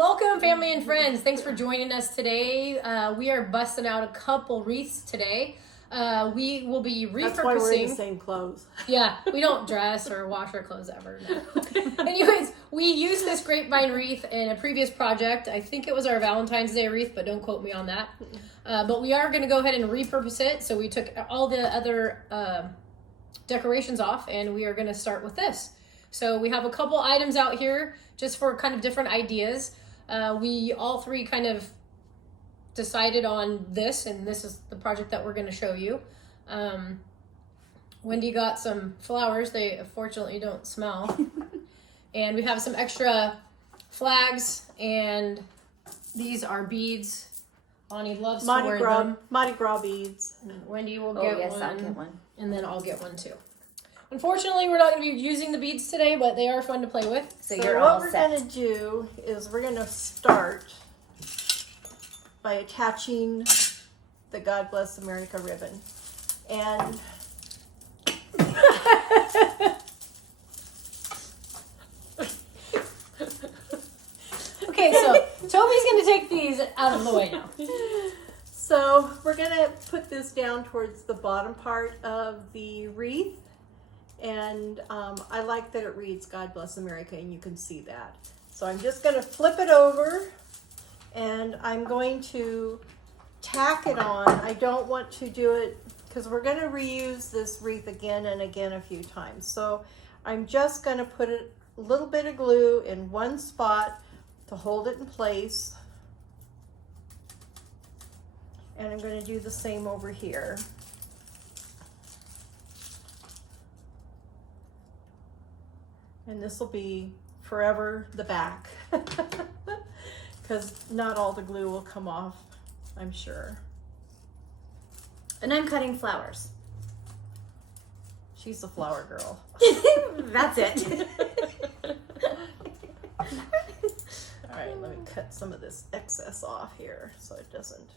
Welcome, family and friends. Thanks for joining us today. We are busting out a couple wreaths today. We will be repurposing. That's why we're in the same clothes. Yeah, we don't dress or wash our clothes ever. No. Anyways, we used this grapevine wreath in a previous project. I think it was our Valentine's Day wreath, but don't quote me on that. But we are going to go ahead and repurpose it. So we took all the other decorations off, and we are going to start with this. So we have a couple items out here just for kind of different ideas. We all three kind of decided on this, and this is the project that we're going to show you. Wendy got some flowers. They unfortunately don't smell. And we have some extra flags, and these are beads. Bonnie loves to wear them. Mardi Gras beads. And Wendy will get one. I'll get one. And then I'll get one too. Unfortunately, we're not going to be using the beads today, but they are fun to play with. So you're all what set. we're going to do is we're going to start by attaching the God Bless America ribbon. And Okay, so Toby's going to take these out of the way now. so we're going to put this down towards the bottom part of the wreath. And I like that it reads God Bless America, and you can see that. So I'm just going to flip it over, and I'm going to tack it on. I don't want to do it because we're going to reuse this wreath again and again a few times. So I'm just going to put a little bit of glue in one spot to hold it in place. And I'm going to do the same over here. And this will be forever the back, because not all the glue will come off, I'm sure. And I'm cutting flowers. She's the flower girl. That's it. All right, let me cut some of this excess off here so it doesn't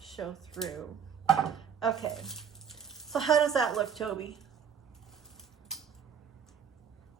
show through. Okay, so how does that look, Toby?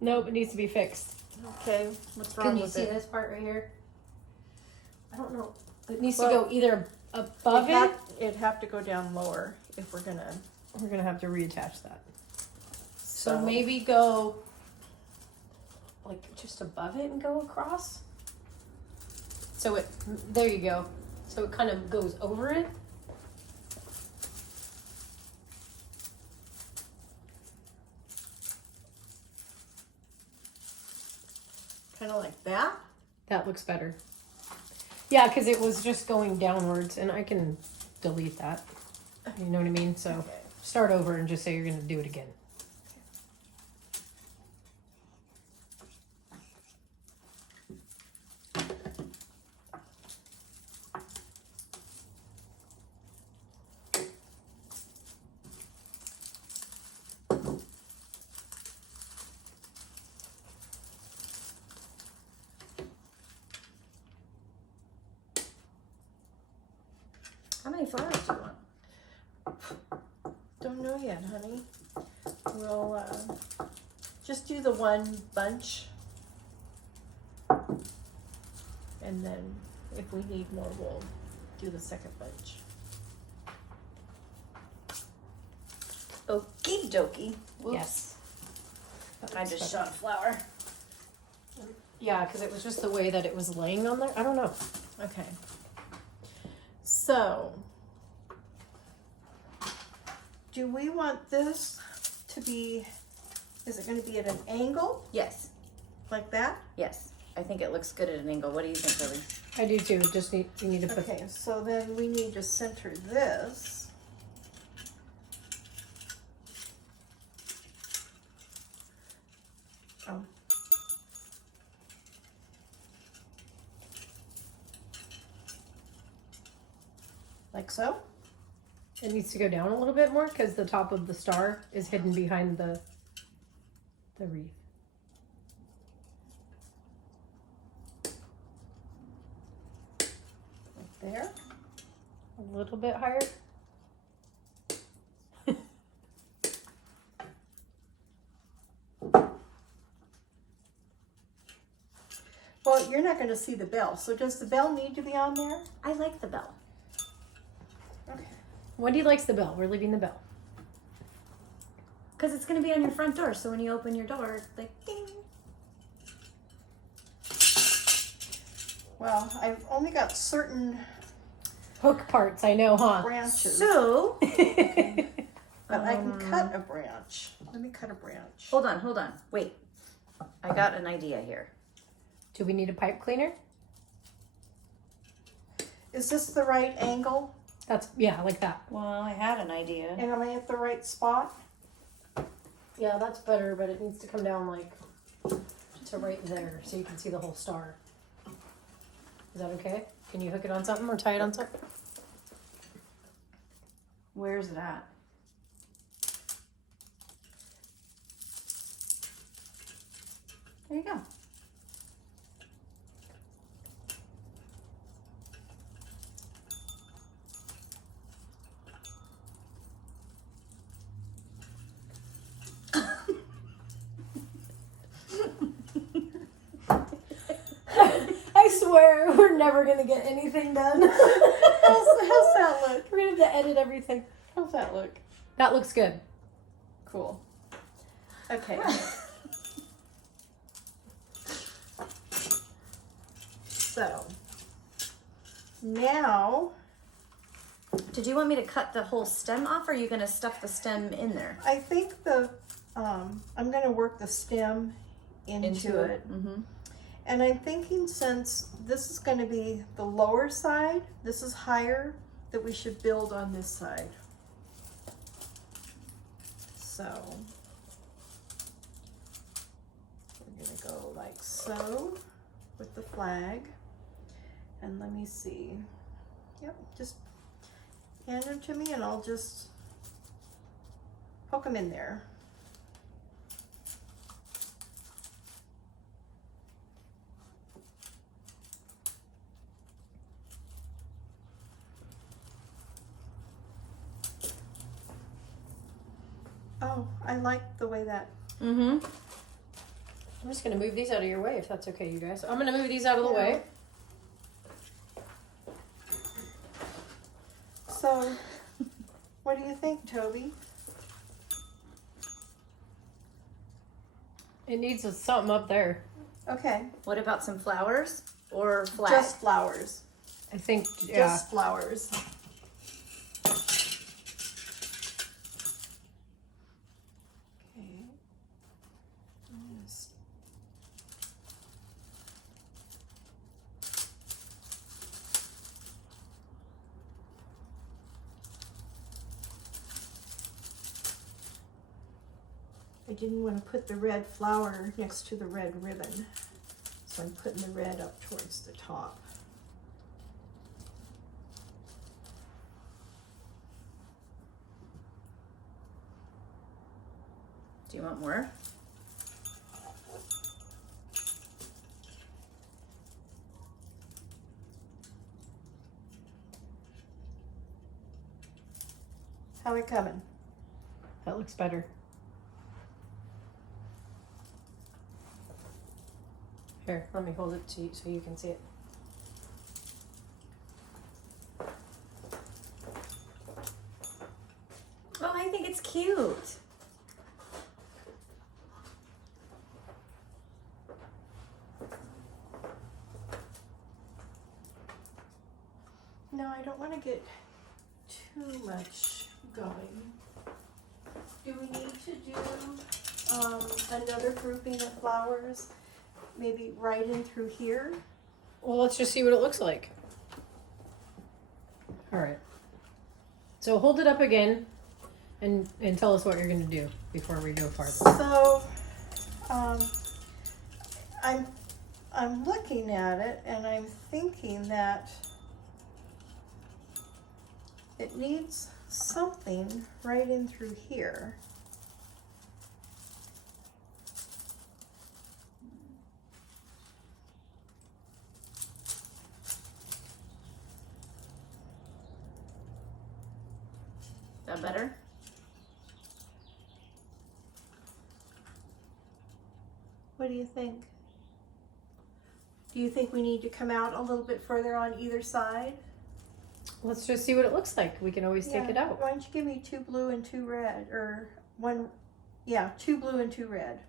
Nope, it needs to be fixed. Okay, what's wrong Can you with see it? this part right here? I don't know. It needs to go either above It'd have to go down lower if we're gonna. We're going to have to reattach that. So maybe go like just above it and go across. So it, there you go. So it kind of goes over it. Kind of like that. That looks better. Yeah, because it was just going downwards, and I can delete that. You know what I mean? So start over and just say you're going to do it again. How many flowers do you want? Don't know yet, honey. We'll just do the one bunch. And then if we need more, we'll do the second bunch. Okie dokie. Whoops. Yes. I just shot a flower. Yeah, because it was just the way that it was laying on there. I don't know. Okay. So, do we want this to be, is it going to be at an angle Yes. like that? Yes. I think it looks good at an angle. What do you think, Toby? I do too. Just you need to put. Okay, so then we need to center this. Oh. Like so? It needs to go down a little bit more because the top of the star is hidden behind the wreath. Like there. A little bit higher. Well, you're not going to see the bell. So does the bell need to be on there? I like the bell. Okay. Wendy likes the bell. We're leaving the bell. Because it's going to be on your front door. So when you open your door, it's like ding. Well, I've only got certain Hook parts, I know, huh? branches. So, But I can cut a branch. Let me cut a branch. hold on. Wait. I got an idea here. Do we need a pipe cleaner? Is this the right angle? That's, yeah, like that. Well, I had an idea. And am I at the right spot? Yeah, that's better, but it needs to come down like to right there so you can see the whole star. Is that okay? Can you hook it on something or tie it on something? Where's it at? There you go. I swear, we're never gonna get anything done. How's that look? We're gonna have to edit everything. How's that look? That looks good. Cool. Okay. So now Did you want me to cut the whole stem off, or are you going to stuff the stem in there? I think I'm going to work the stem into it. Mm-hmm. And I'm thinking, since this is going to be the lower side, this is higher, that we should build on this side. So we're going to go like so with the flag. And let me see. Yep, just hand them to me and I'll just poke them in there. Oh, I like the way that. Mm-hmm. I'm just gonna move these out of your way if that's okay, you guys. I'm gonna move these out of the way. So, what do you think, Toby? It needs something up there. Okay, What about some flowers or flag? just flowers. I think, yeah. Just flowers. Okay. Yes. I didn't want to put the red flower next to the red ribbon, so I'm putting the red up towards the top. Do you want more? How we coming? That looks better. Here, let me hold it to you so you can see it. Oh, I think it's cute. No, I don't want to get too much going. Do we need to do another grouping of flowers? Maybe right in through here? Well, let's just see what it looks like. All right. So hold it up again and tell us what you're going to do before we go farther. So, I'm looking at it and I'm thinking that it needs something right in through here. That better? What do you think? Do you think we need to come out a little bit further on either side? Let's just see what it looks like. We can always take it out. Why don't you give me 2 blue and 2 red, or 2 blue and 2 red.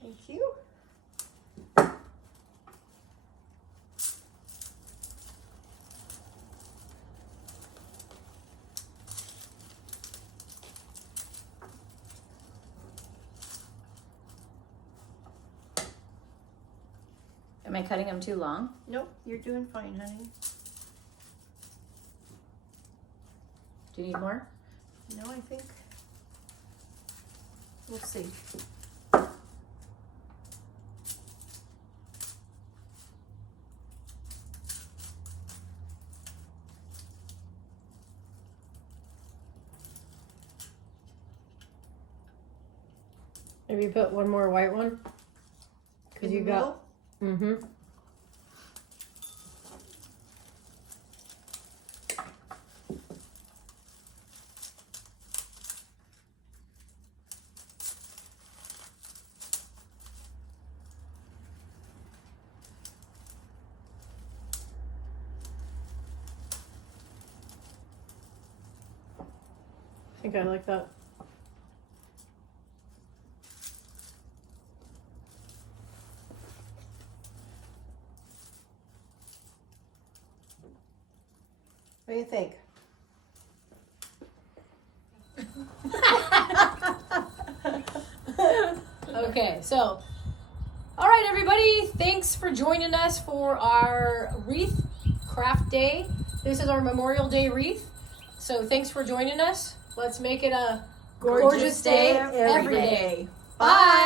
Thank you. Am I cutting them too long? Nope, you're doing fine, honey. Do you need more? No, I think we'll see. Maybe put one more white one. Because you got. Mm-hmm. I think I like that. What do you think? Okay, so, all right, everybody. Thanks for joining us for our wreath craft day. This is our Memorial Day wreath. So thanks for joining us. Let's make it a gorgeous day every day. Bye.